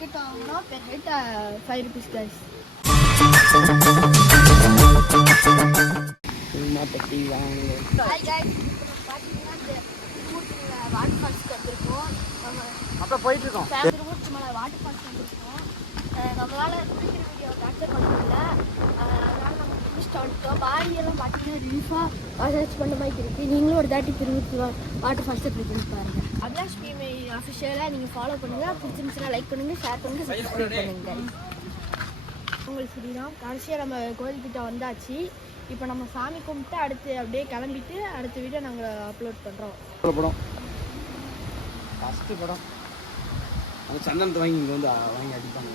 Ticket வாங்கினா per head 5 rupees guys. Hi guys. பாத்தீங்கன்னா water falls வந்திருக்கோம். அப்ப போயிட்டு இருக்கோம். திருமூர்த்தி மலை வாட்டர் ஃபால்ஸ் வந்திருக்கோம். நம்மளால குளிக்கிற வீடியோ கேப்சர் பண்ண முடியல. அதனால நம்ம முடிச்சுட்டு வந்துட்டோம். பாடியெல்லாம் பார்த்தீங்கன்னா ரிலீஃபாக சர்ச் பண்ண மாதிரி இருக்குது. நீங்களும் ஒரு தாட்டி திருமூர்த்தி வாட்டர் ஃபால்ஸை ட்ரை பண்ணி பாருங்கள். அபிலாஷ் பிஎம்ஐ அஃபிஷியலாக நீங்கள் ஃபாலோ பண்ணுங்கள். பிடிச்சிருந்துச்சுன்னா லைக் பண்ணுங்கள், ஷேர் பண்ணுங்கள், சப்ஸ்கிரைப் பண்ணுங்கள். உங்களுக்கு சரிதான். கடைசியாக நம்ம கோயில்கிட்ட வந்தாச்சு. இப்போ நம்ம சாமி கும்பிட்டு அடுத்து அப்படியே கிளம்பிட்டு அடுத்த வீடியோ நாங்கள் அப்லோட் பண்ணுறோம். படம் ஃபஸ்ட்டு படம் அந்த சந்தனத்தை வாங்கி இங்கே வந்து வாங்கி அடிப்பாங்க.